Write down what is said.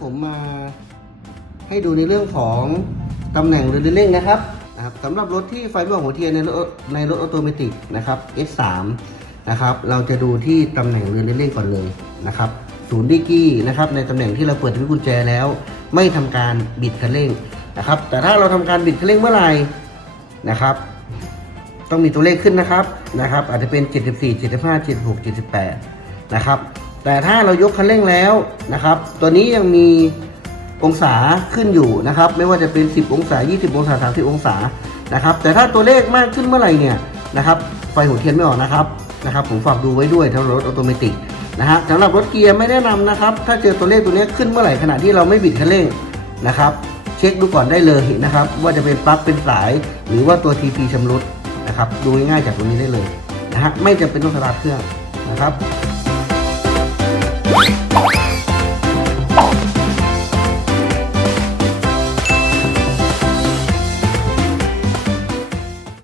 ผมมาให้ดูในเรื่องของตำแหน่งเรือเร่งนะครับนะครับสำหรับรถที่ไฟไม่อกหัวเทียนในรถในรถออโตเมติกนะครับ S3 นะครับเราจะดูที่ตำแหน่งเรือนเร่งก่อนเลยนะครับศูนย์ดิกี้นะครับในตำแหน่งที่เราเปิดที่กุญแจแล้ว ไม่ทำการบิดคันเร่งนะครับ แต่ถ้าเราทำการบิดคันเร่งเมื่อไหร่นะครับ ต้องมีตัวเลขขึ้นนะครับนะครับ อาจจะเป็น 74 75 76 78 นะครับ แต่ถ้าเรายกคันเร่งแล้วนะครับ ตัวนี้ยังมีองศาขึ้นอยู่นะครับ ไม่ว่าจะเป็น 10 องศา 20 องศา 30 องศานะครับ แต่ถ้าตัวเลขมากขึ้นเมื่อไหร่เนี่ยนะครับไฟหัวเทียนไม่ออกนะครับนะครับ ผมฝากดูไว้ด้วยสำหรับรถออโตเมติกนะฮะสำหรับรถเกียร์ไม่แนะนำนะครับ ถ้าเจอตัวเลขตัวนี้ขึ้นเมื่อไหร่ขณะที่เราไม่บิดคันเร่งนะครับ เช็คดูก่อนได้เลยนะครับ ว่าจะเป็นปลั๊กเป็นสาย หรือว่าตัว TP ชำรุดนะครับ ดูง่ายๆจากตรงนี้ได้เลยนะฮะไม่จำเป็นต้องสตาร์ทเครื่องนะครับ